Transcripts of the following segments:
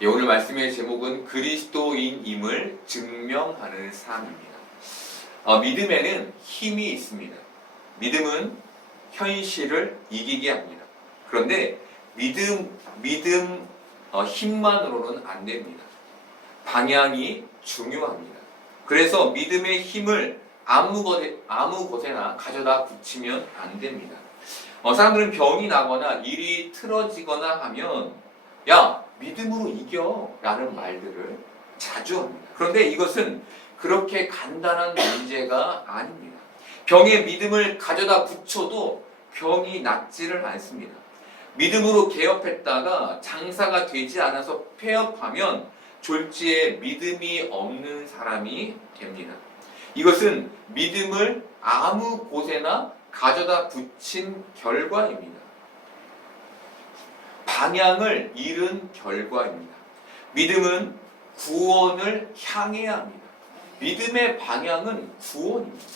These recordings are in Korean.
예, 오늘 말씀의 제목은 그리스도인임을 증명하는 삶입니다. 믿음에는 힘이 있습니다. 믿음은 현실을 이기게 합니다. 그런데 믿음 힘만으로는 안 됩니다. 방향이 중요합니다. 그래서 믿음의 힘을 아무 곳에나 가져다 붙이면 안 됩니다. 사람들은 병이 나거나 일이 틀어지거나 하면 야, 믿음으로 이겨 라는 말들을 자주 합니다. 그런데 이것은 그렇게 간단한 문제가 아닙니다. 병에 믿음을 가져다 붙여도 병이 낫지를 않습니다. 믿음으로 개업했다가 장사가 되지 않아서 폐업하면 졸지에 믿음이 없는 사람이 됩니다. 이것은 믿음을 아무 곳에나 가져다 붙인 결과입니다. 방향을 잃은 결과입니다. 믿음은 구원을 향해야 합니다. 믿음의 방향은 구원입니다.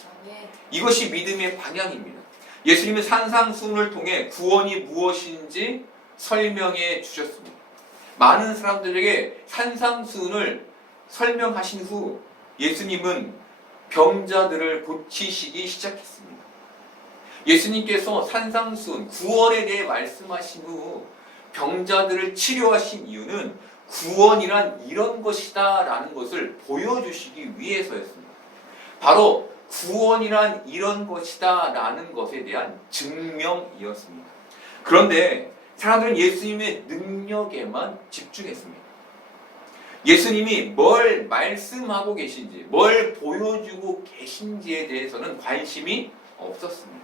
이것이 믿음의 방향입니다. 예수님은 산상수훈을 통해 구원이 무엇인지 설명해 주셨습니다. 많은 사람들에게 산상수훈을 설명하신 후 예수님은 병자들을 고치시기 시작했습니다. 예수님께서 산상수훈, 구원에 대해 말씀하신 후 병자들을 치료하신 이유는 구원이란 이런 것이다 라는 것을 보여주시기 위해서였습니다. 바로 구원이란 이런 것이다 라는 것에 대한 증명이었습니다. 그런데 사람들은 예수님의 능력에만 집중했습니다. 예수님이 뭘 말씀하고 계신지, 뭘 보여주고 계신지에 대해서는 관심이 없었습니다.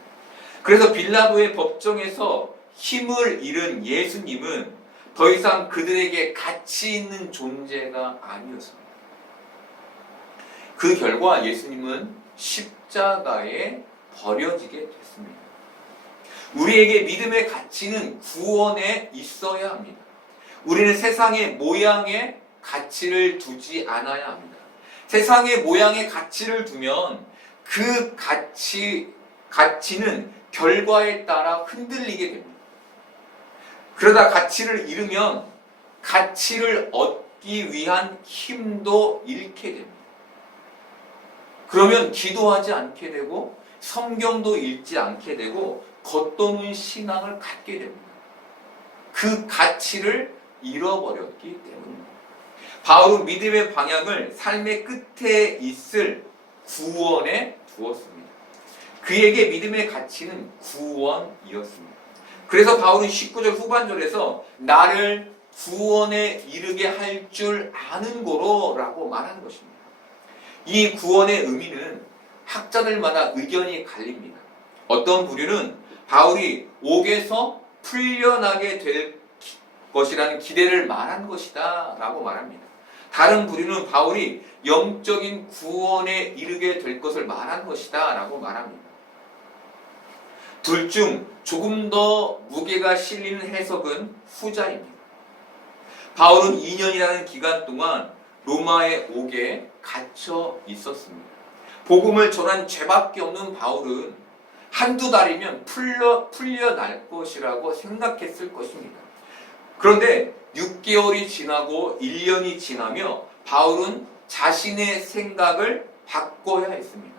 그래서 빌라도의 법정에서 힘을 잃은 예수님은 더 이상 그들에게 가치 있는 존재가 아니었습니다. 그 결과 예수님은 십자가에 버려지게 됐습니다. 우리에게 믿음의 가치는 구원에 있어야 합니다. 우리는 세상의 모양에 가치를 두지 않아야 합니다. 세상의 모양에 가치를 두면 그 가치는 결과에 따라 흔들리게 됩니다. 그러다 가치를 잃으면 가치를 얻기 위한 힘도 잃게 됩니다. 그러면 기도하지 않게 되고 성경도 읽지 않게 되고 겉도는 신앙을 갖게 됩니다. 그 가치를 잃어버렸기 때문입니다. 바울은 믿음의 방향을 삶의 끝에 있을 구원에 두었습니다. 그에게 믿음의 가치는 구원이었습니다. 그래서 바울은 19절 후반절에서 나를 구원에 이르게 할 줄 아는 고로 라고 말하는 것입니다. 이 구원의 의미는 학자들마다 의견이 갈립니다. 어떤 부류는 바울이 옥에서 풀려나게 될 것이라는 기대를 말한 것이다 라고 말합니다. 다른 부류는 바울이 영적인 구원에 이르게 될 것을 말한 것이다 라고 말합니다. 둘 중 조금 더 무게가 실리는 해석은 후자입니다. 바울은 2년이라는 기간 동안 로마의 옥에 갇혀 있었습니다. 복음을 전한 죄밖에 없는 바울은 한두 달이면 풀려날 것이라고 생각했을 것입니다. 그런데 6개월이 지나고 1년이 지나며 바울은 자신의 생각을 바꿔야 했습니다.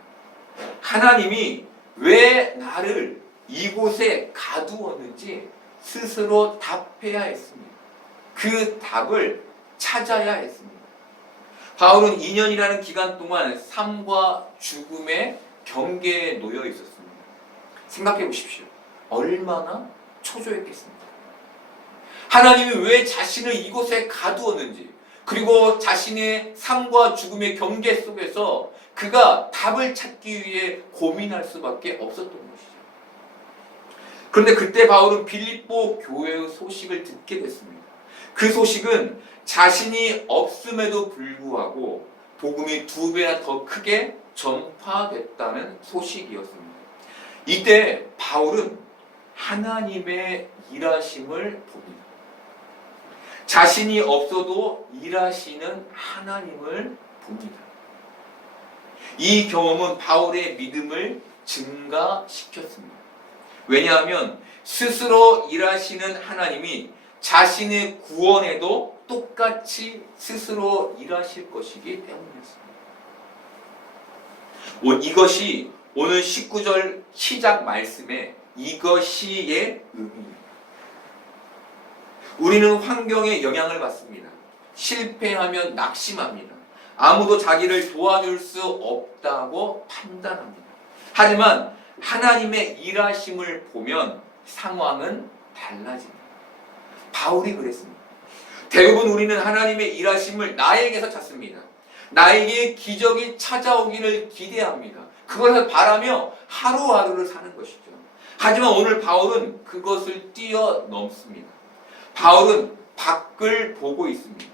하나님이 왜 나를 이곳에 가두었는지 스스로 답해야 했습니다. 그 답을 찾아야 했습니다. 바울은 2년이라는 기간 동안 삶과 죽음의 경계에 놓여 있었습니다. 생각해 보십시오. 얼마나 초조했겠습니까? 하나님이 왜 자신을 이곳에 가두었는지, 그리고 자신의 삶과 죽음의 경계 속에서 그가 답을 찾기 위해 고민할 수밖에 없었던 것이죠. 그런데 그때 바울은 빌립보 교회의 소식을 듣게 됐습니다. 그 소식은 자신이 없음에도 불구하고 복음이 2배나 더 크게 전파됐다는 소식이었습니다. 이때 바울은 하나님의 일하심을 봅니다. 자신이 없어도 일하시는 하나님을 봅니다. 이 경험은 바울의 믿음을 증가시켰습니다. 왜냐하면 스스로 일하시는 하나님이 자신의 구원에도 똑같이 스스로 일하실 것이기 때문이었습니다. 이것이 오늘 19절 시작 말씀에 이것이의 의미입니다. 우리는 환경에 영향을 받습니다. 실패하면 낙심합니다. 아무도 자기를 도와줄 수 없다고 판단합니다. 하지만 하나님의 일하심을 보면 상황은 달라집니다. 바울이 그랬습니다. 대부분 우리는 하나님의 일하심을 나에게서 찾습니다. 나에게 기적이 찾아오기를 기대합니다. 그것을 바라며 하루하루를 사는 것이죠. 하지만 오늘 바울은 그것을 뛰어넘습니다. 바울은 밖을 보고 있습니다.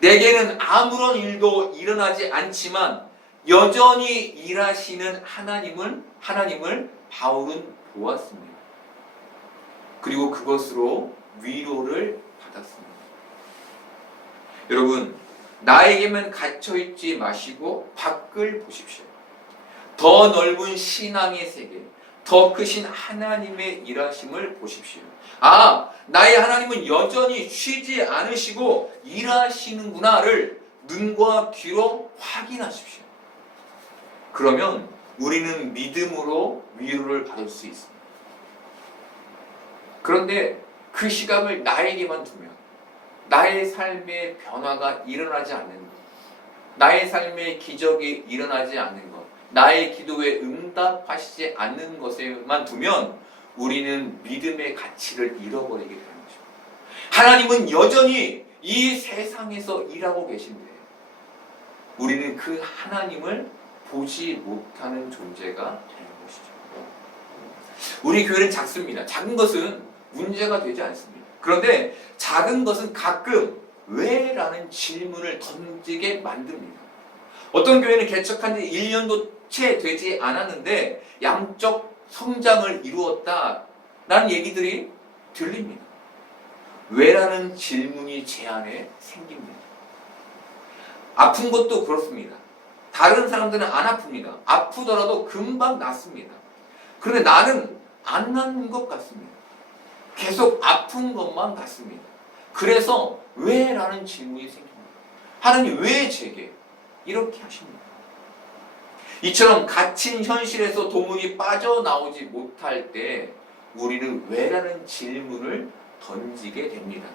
내게는 아무런 일도 일어나지 않지만 여전히 일하시는 하나님을 바울은 보았습니다. 그리고 그것으로 위로를 받았습니다. 여러분, 나에게만 갇혀있지 마시고 밖을 보십시오. 더 넓은 신앙의 세계, 더 크신 하나님의 일하심을 보십시오. 나의 하나님은 여전히 쉬지 않으시고 일하시는구나를 눈과 귀로 확인하십시오. 그러면 우리는 믿음으로 위로를 받을 수 있습니다. 그런데 그 시각을 나에게만 두면 나의 삶의 변화가 일어나지 않는 것, 나의 삶의 기적이 일어나지 않는 것, 나의 기도에 응답하시지 않는 것에만 두면 우리는 믿음의 가치를 잃어버리게 되는 것입니다. 하나님은 여전히 이 세상에서 일하고 계신데 우리는 그 하나님을 보지 못하는 존재가 되는 것이죠. 우리 교회는 작습니다. 작은 것은 문제가 되지 않습니다. 그런데 작은 것은 가끔 왜? 라는 질문을 던지게 만듭니다. 어떤 교회는 개척한 지 1년도 채 되지 않았는데 양적 성장을 이루었다라는 얘기들이 들립니다. 왜? 라는 질문이 제 안에 생깁니다. 아픈 것도 그렇습니다. 다른 사람들은 안 아픕니다. 아프더라도 금방 낫습니다. 그런데 나는 안 낫는 것 같습니다. 계속 아픈 것만 같습니다. 그래서 왜? 라는 질문이 생깁니다. 하나님 왜 제게 이렇게 하십니까? 이처럼 갇힌 현실에서 도무지 빠져나오지 못할 때 우리는 왜? 라는 질문을 던지게 됩니다.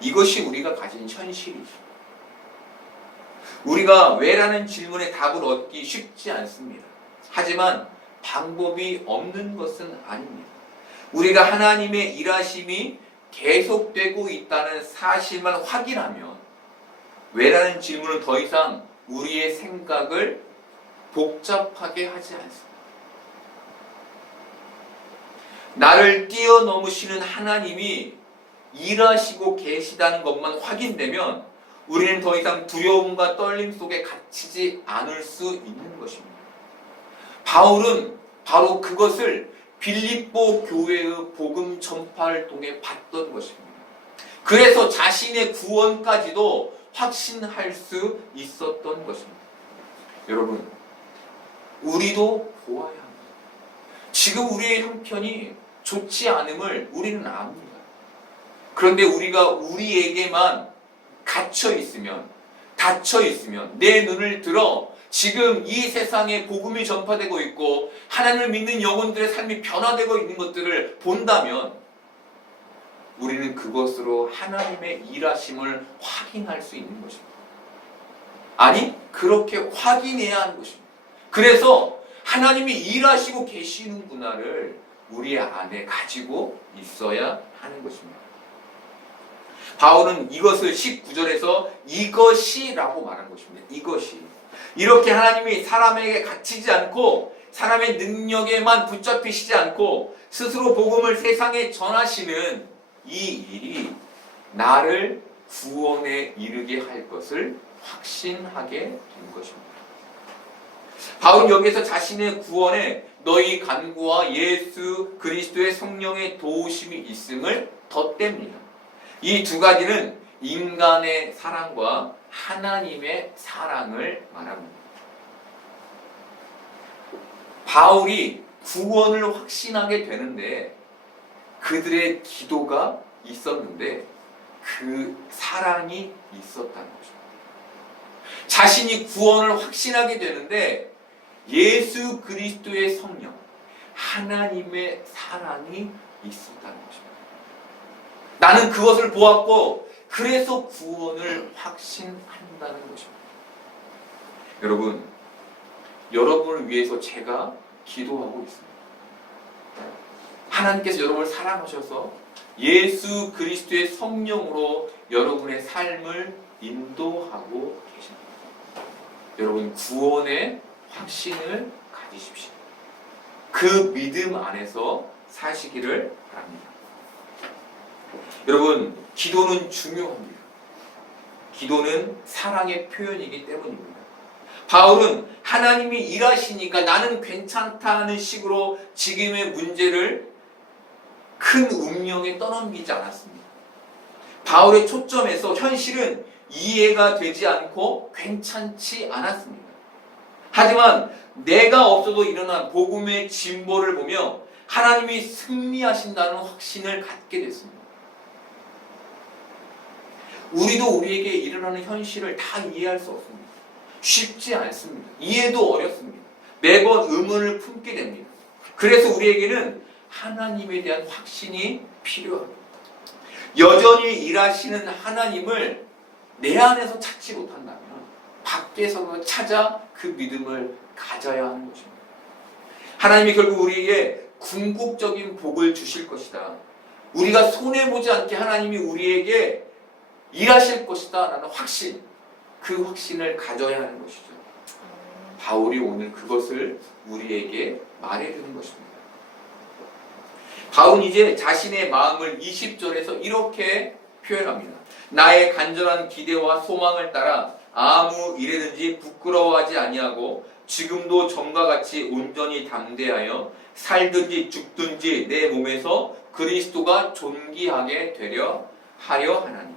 이것이 우리가 가진 현실이죠. 우리가 왜? 라는 질문에 답을 얻기 쉽지 않습니다. 하지만 방법이 없는 것은 아닙니다. 우리가 하나님의 일하심이 계속되고 있다는 사실만 확인하면 왜? 라는 질문은 더 이상 우리의 생각을 복잡하게 하지 않습니다. 나를 뛰어넘으시는 하나님이 일하시고 계시다는 것만 확인되면 우리는 더 이상 두려움과 떨림 속에 갇히지 않을 수 있는 것입니다. 바울은 바로 그것을 빌립보 교회의 복음 전파를 통해 봤던 것입니다. 그래서 자신의 구원까지도 확신할 수 있었던 것입니다. 여러분, 우리도 보아야 합니다. 지금 우리의 형편이 좋지 않음을 우리는 압니다. 그런데 우리가 우리에게만 갇혀 있으면, 닫혀 있으면, 내 눈을 들어 지금 이 세상에 복음이 전파되고 있고 하나님을 믿는 영혼들의 삶이 변화되고 있는 것들을 본다면 우리는 그것으로 하나님의 일하심을 확인할 수 있는 것입니다. 아니, 그렇게 확인해야 하는 것입니다. 그래서 하나님이 일하시고 계시는구나를 우리 안에 가지고 있어야 하는 것입니다. 바울은 이것을 19절에서 이것이라고 말한 것입니다. 이것이. 이렇게 하나님이 사람에게 갇히지 않고 사람의 능력에만 붙잡히시지 않고 스스로 복음을 세상에 전하시는 이 일이 나를 구원에 이르게 할 것을 확신하게 된 것입니다. 바울은 여기에서 자신의 구원에 너희 간구와 예수 그리스도의 성령의 도우심이 있음을 덧댑니다. 이 두 가지는 인간의 사랑과 하나님의 사랑을 말합니다. 바울이 구원을 확신하게 되는데 그들의 기도가 있었는데 그 사랑이 있었다는 거죠. 자신이 구원을 확신하게 되는데 예수 그리스도의 성령, 하나님의 사랑이 있었다는 거죠. 나는 그것을 보았고 그래서 구원을 확신한다는 것입니다. 여러분, 여러분을 위해서 제가 기도하고 있습니다. 하나님께서 여러분을 사랑하셔서 예수 그리스도의 성령으로 여러분의 삶을 인도하고 계십니다. 여러분, 구원의 확신을 가지십시오. 그 믿음 안에서 사시기를 바랍니다. 여러분, 기도는 중요합니다. 기도는 사랑의 표현이기 때문입니다. 바울은 하나님이 일하시니까 나는 괜찮다는 식으로 지금의 문제를 큰 운명에 떠넘기지 않았습니다. 바울의 초점에서 현실은 이해가 되지 않고 괜찮지 않았습니다. 하지만 내가 없어도 일어난 복음의 진보를 보며 하나님이 승리하신다는 확신을 갖게 됐습니다. 우리도 우리에게 일어나는 현실을 다 이해할 수 없습니다. 쉽지 않습니다. 이해도 어렵습니다. 매번 의문을 품게 됩니다. 그래서 우리에게는 하나님에 대한 확신이 필요합니다. 여전히 일하시는 하나님을 내 안에서 찾지 못한다면 밖에서 찾아 그 믿음을 가져야 하는 것입니다. 하나님이 결국 우리에게 궁극적인 복을 주실 것이다. 우리가 손해보지 않게 하나님이 우리에게 일하실 것이다 라는 확신, 그 확신을 가져야 하는 것이죠. 바울이 오늘 그것을 우리에게 말해주는 것입니다. 바울은 이제 자신의 마음을 20절에서 이렇게 표현합니다. 나의 간절한 기대와 소망을 따라 아무 일에든지 부끄러워하지 아니하고 지금도 전과 같이 온전히 담대하여 살든지 죽든지 내 몸에서 그리스도가 존귀하게 되려 하려 하나니.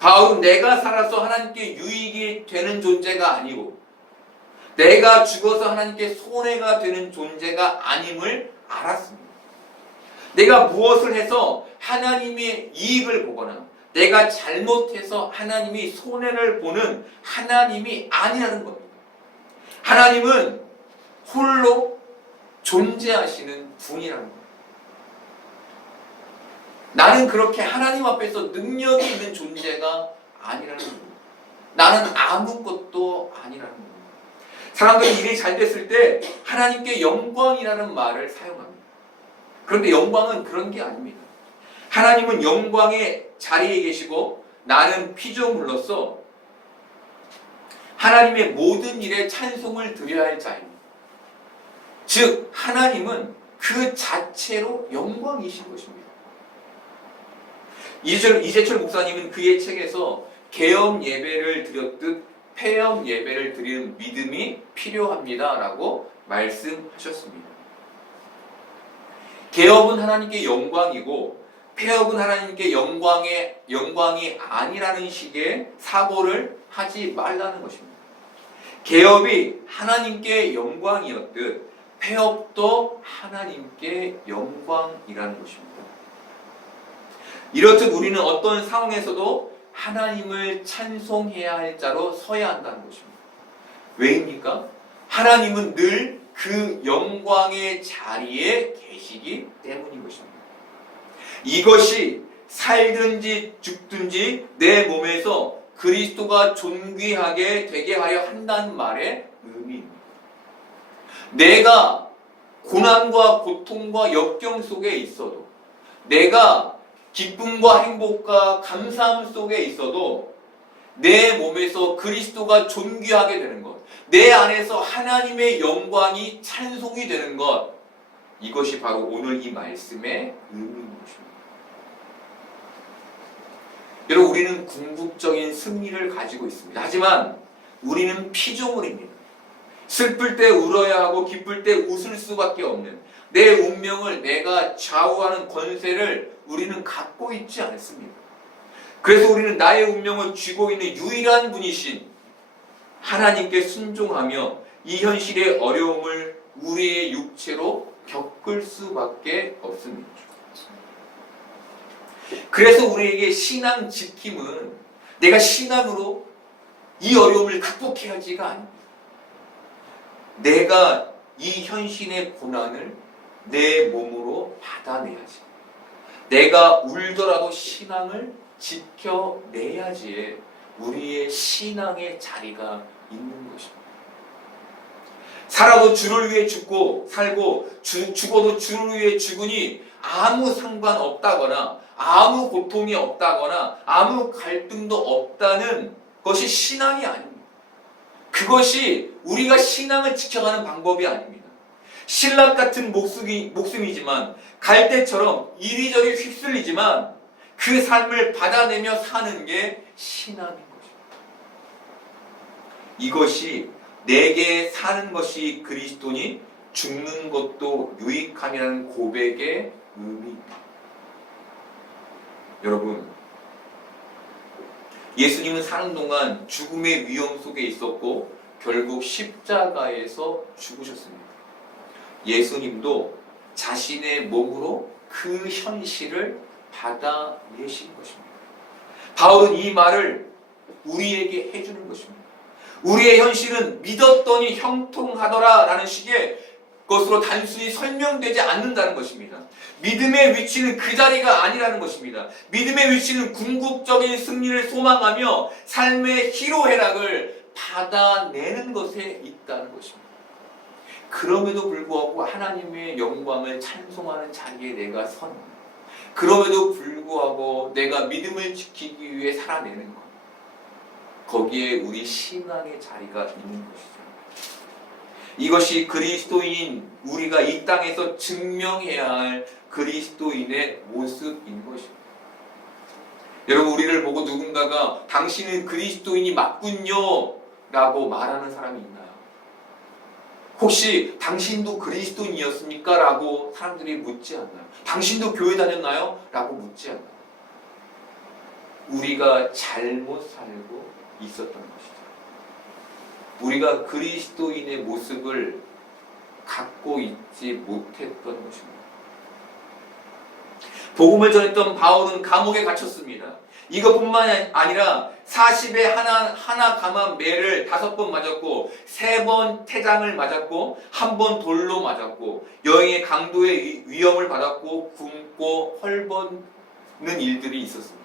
바울은 내가 살아서 하나님께 유익이 되는 존재가 아니고 내가 죽어서 하나님께 손해가 되는 존재가 아님을 알았습니다. 내가 무엇을 해서 하나님의 이익을 보거나 내가 잘못해서 하나님이 손해를 보는 하나님이 아니라는 겁니다. 하나님은 홀로 존재하시는 분이라는 겁니다. 나는 그렇게 하나님 앞에서 능력이 있는 존재가 아니라는 겁니다. 나는 아무것도 아니라는 겁니다. 사람들이 일이 잘 됐을 때 하나님께 영광이라는 말을 사용합니다. 그런데 영광은 그런 게 아닙니다. 하나님은 영광의 자리에 계시고 나는 피조물로서 하나님의 모든 일에 찬송을 드려야 할 자입니다. 즉 하나님은 그 자체로 영광이신 것입니다. 이재철 목사님은 그의 책에서 계엄 예배를 드렸듯 폐업 예배를 드리는 믿음이 필요합니다 라고 말씀하셨습니다. 계업은 하나님께 영광이고 폐업은 하나님께 영광이 아니라는 식의 사고를 하지 말라는 것입니다. 계업이 하나님께 영광이었듯 폐업도 하나님께 영광이라는 것입니다. 이렇듯 우리는 어떤 상황에서도 하나님을 찬송해야 할 자로 서야 한다는 것입니다. 왜입니까? 하나님은 늘 그 영광의 자리에 계시기 때문인 것입니다. 이것이 살든지 죽든지 내 몸에서 그리스도가 존귀하게 되게 하여 한다는 말의 의미입니다. 내가 고난과 고통과 역경 속에 있어도 내가 기쁨과 행복과 감사함 속에 있어도 내 몸에서 그리스도가 존귀하게 되는 것, 내 안에서 하나님의 영광이 찬송이 되는 것, 이것이 바로 오늘 이 말씀의 의미인 것입니다. 여러분, 우리는 궁극적인 승리를 가지고 있습니다. 하지만 우리는 피조물입니다. 슬플 때 울어야 하고 기쁠 때 웃을 수밖에 없는 내 운명을 내가 좌우하는 권세를 우리는 갖고 있지 않습니다. 그래서 우리는 나의 운명을 쥐고 있는 유일한 분이신 하나님께 순종하며 이 현실의 어려움을 우리의 육체로 겪을 수밖에 없습니다. 그래서 우리에게 신앙 지킴은 내가 신앙으로 이 어려움을 극복해야지가 아닙니다. 내가 이 현실의 고난을 내 몸으로 받아내야지. 내가 울더라도 신앙을 지켜내야지 우리의 신앙의 자리가 있는 것입니다. 살아도 주를 위해 죽고 살고 죽어도 주를 위해 죽으니 아무 상관없다거나 아무 고통이 없다거나 아무 갈등도 없다는 것이 신앙이 아닙니다. 그것이 우리가 신앙을 지켜가는 방법이 아닙니다. 신랑 같은 목숨이지만 갈대처럼 이리저리 휩쓸리지만 그 삶을 받아내며 사는 게 신앙인 것입니다. 이것이 내게 사는 것이 그리스도니 죽는 것도 유익함이라는 고백의 의미입니다. 여러분, 예수님은 사는 동안 죽음의 위험 속에 있었고 결국 십자가에서 죽으셨습니다. 예수님도 자신의 몸으로 그 현실을 받아내신 것입니다. 바울은 이 말을 우리에게 해주는 것입니다. 우리의 현실은 믿었더니 형통하더라 라는 식의 것으로 단순히 설명되지 않는다는 것입니다. 믿음의 위치는 그 자리가 아니라는 것입니다. 믿음의 위치는 궁극적인 승리를 소망하며 삶의 희로애락을 받아내는 것에 있다는 것입니다. 그럼에도 불구하고 하나님의 영광을 찬송하는 자리에 내가 선, 그럼에도 불구하고 내가 믿음을 지키기 위해 살아내는 것, 거기에 우리 신앙의 자리가 있는 것이죠. 이것이 그리스도인 우리가 이 땅에서 증명해야 할 그리스도인의 모습인 것입니다. 여러분, 우리를 보고 누군가가 당신은 그리스도인이 맞군요 라고 말하는 사람이 있나요? 혹시 당신도 그리스도인이었습니까? 라고 사람들이 묻지 않나요? 당신도 교회 다녔나요? 라고 묻지 않나요? 우리가 잘못 살고 있었던 것이죠. 우리가 그리스도인의 모습을 갖고 있지 못했던 것입니다. 복음을 전했던 바울은 감옥에 갇혔습니다. 이것뿐만 아니라 40에 하나 감한 매를 5번 맞았고 3번 태장을 맞았고 1번 돌로 맞았고 여행의 강도의 위험을 받았고 굶고 헐벗는 일들이 있었습니다.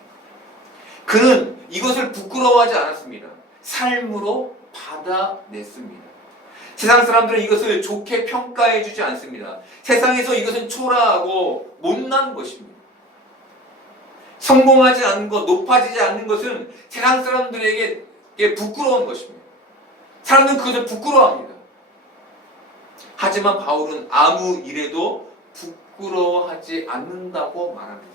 그는 이것을 부끄러워하지 않았습니다. 삶으로 받아냈습니다. 세상 사람들은 이것을 좋게 평가해주지 않습니다. 세상에서 이것은 초라하고 못난 것입니다. 성공하지 않는 것, 높아지지 않는 것은 세상 사람들에게 부끄러운 것입니다. 사람들은 그것을 부끄러워합니다. 하지만 바울은 아무 일에도 부끄러워하지 않는다고 말합니다.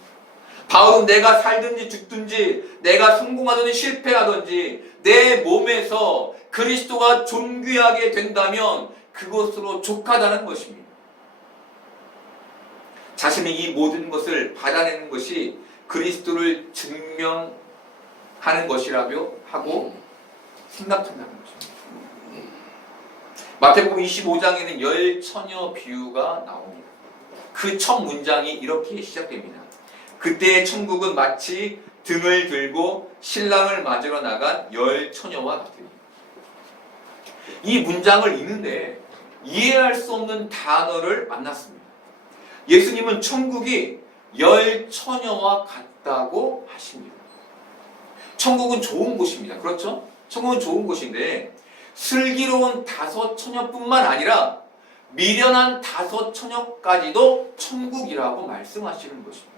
바울은 내가 살든지 죽든지 내가 성공하든지 실패하든지 내 몸에서 그리스도가 존귀하게 된다면 그것으로 족하다는 것입니다. 자신의 이 모든 것을 받아내는 것이 그리스도를 증명하는 것이라고 하고 생각한다는 것입니다. 마태복음 25장에는 열 처녀 비유가 나옵니다. 그 첫 문장이 이렇게 시작됩니다. 그때의 천국은 마치 등을 들고 신랑을 맞으러 나간 열 처녀와 같으니. 이 문장을 읽는데 이해할 수 없는 단어를 만났습니다. 예수님은 천국이 열 처녀와 같다고 하십니다. 천국은 좋은 곳입니다. 그렇죠? 천국은 좋은 곳인데 슬기로운 5 처녀뿐만 아니라 미련한 5 처녀까지도 천국이라고 말씀하시는 것입니다.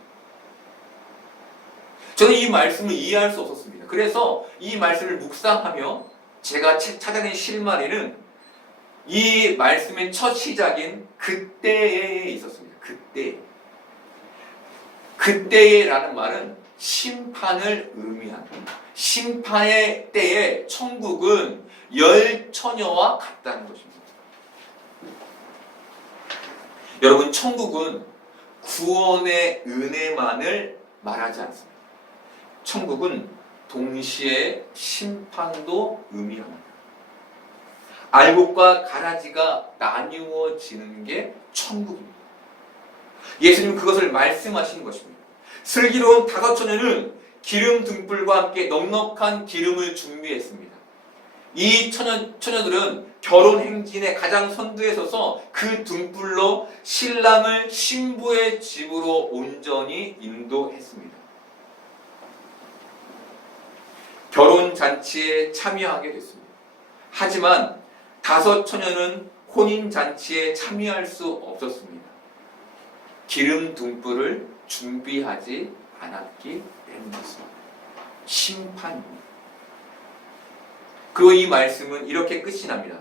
저는 이 말씀을 이해할 수 없었습니다. 그래서 이 말씀을 묵상하며 제가 찾아낸 실마리는 이 말씀의 첫 시작인 그때에 있었습니다. 그때에라는 말은 심판을 의미합니다. 심판의 때에 천국은 열 처녀와 같다는 것입니다. 여러분, 천국은 구원의 은혜만을 말하지 않습니다. 천국은 동시에 심판도 의미합니다. 알곡과 가라지가 나뉘어지는 게 천국입니다. 예수님은 그것을 말씀하신 것입니다. 슬기로운 다섯 처녀는 기름 등불과 함께 넉넉한 기름을 준비했습니다. 이 처녀들은 결혼 행진의 가장 선두에 서서 그 등불로 신랑을 신부의 집으로 온전히 인도했습니다. 결혼 잔치에 참여하게 됐습니다. 하지만 다섯 처녀는 혼인 잔치에 참여할 수 없었습니다. 기름 등불을 준비하지 않았기 때문이었습니다. 심판입니다. 그리고 이 말씀은 이렇게 끝이 납니다.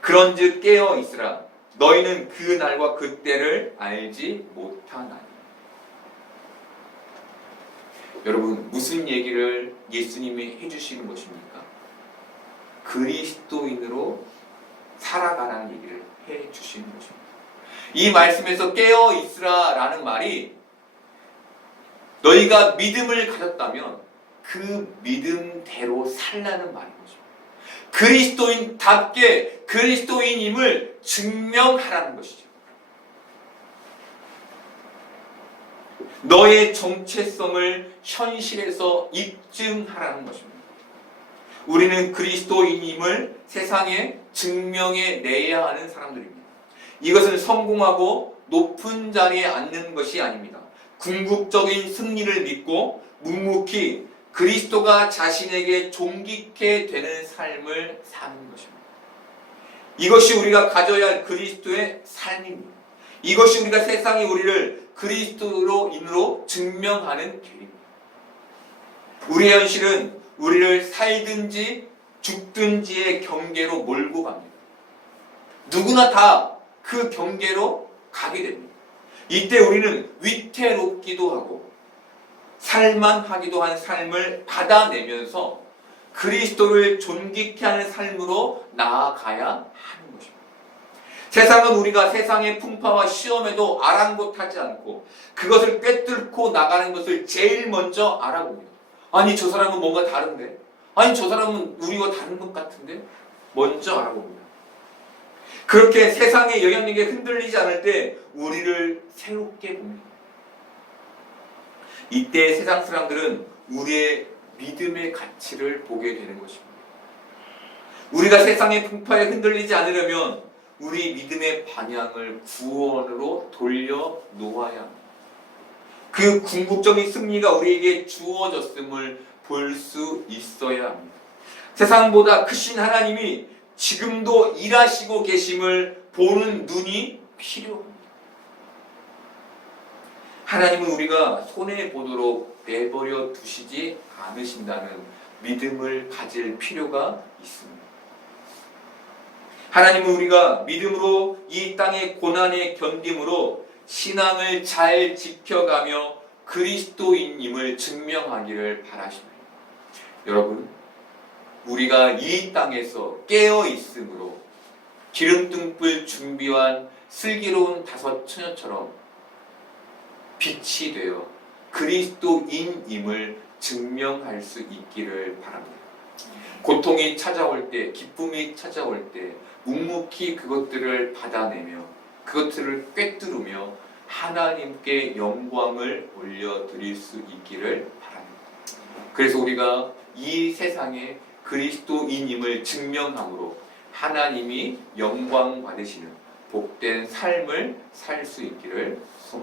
그런즉 깨어 있으라. 너희는 그 날과 그 때를 알지 못하나니. 여러분, 무슨 얘기를 예수님이 해주시는 것입니까? 그리스도인으로 살아가라는 얘기를 해주시는 것입니다. 이 말씀에서 깨어 있으라 라는 말이 너희가 믿음을 가졌다면 그 믿음대로 살라는 말인 것입니다. 그리스도인답게 그리스도인임을 증명하라는 것이죠. 너의 정체성을 현실에서 입증하라는 것입니다. 우리는 그리스도인임을 세상에 증명해 내야 하는 사람들입니다. 이것은 성공하고 높은 자리에 앉는 것이 아닙니다. 궁극적인 승리를 믿고 묵묵히 그리스도가 자신에게 존귀케 되는 삶을 사는 것입니다. 이것이 우리가 가져야 할 그리스도의 삶입니다. 이것이 우리가 세상이 우리를 그리스도인으로 증명하는 길입니다. 우리의 현실은 우리를 살든지 죽든지의 경계로 몰고 갑니다. 누구나 다 그 경계로 가게 됩니다. 이때 우리는 위태롭기도 하고 살만하기도 한 삶을 받아내면서 그리스도를 존귀케 하는 삶으로 나아가야 하는 것입니다. 세상은 우리가 세상의 풍파와 시험에도 아랑곳하지 않고 그것을 꿰뚫고 나가는 것을 제일 먼저 알아봅니다. 아니, 저 사람은 뭔가 다른데? 아니, 저 사람은 우리와 다른 것 같은데? 먼저 알아봅니다. 그렇게 세상의 영향력에 흔들리지 않을 때 우리를 새롭게 봅니다. 이때 세상 사람들은 우리의 믿음의 가치를 보게 되는 것입니다. 우리가 세상의 풍파에 흔들리지 않으려면 우리 믿음의 방향을 구원으로 돌려 놓아야 합니다. 그 궁극적인 승리가 우리에게 주어졌음을 볼 수 있어야 합니다. 세상보다 크신 하나님이 지금도 일하시고 계심을 보는 눈이 필요합니다. 하나님은 우리가 손해보도록 내버려 두시지 않으신다는 믿음을 가질 필요가 있습니다. 하나님은 우리가 믿음으로 이 땅의 고난에 견딤으로 신앙을 잘 지켜가며 그리스도인임을 증명하기를 바라십니다. 여러분, 우리가 이 땅에서 깨어 있음으로 기름등불 준비한 슬기로운 다섯 처녀처럼 빛이 되어 그리스도인임을 증명할 수 있기를 바랍니다. 고통이 찾아올 때, 기쁨이 찾아올 때 묵묵히 그것들을 받아내며 그것들을 꿰뚫으며 하나님께 영광을 올려드릴 수 있기를 바랍니다. 그래서 우리가 이 세상에 그리스도인임을 증명함으로 하나님이 영광 받으시는 복된 삶을 살 수 있기를 소망합니다.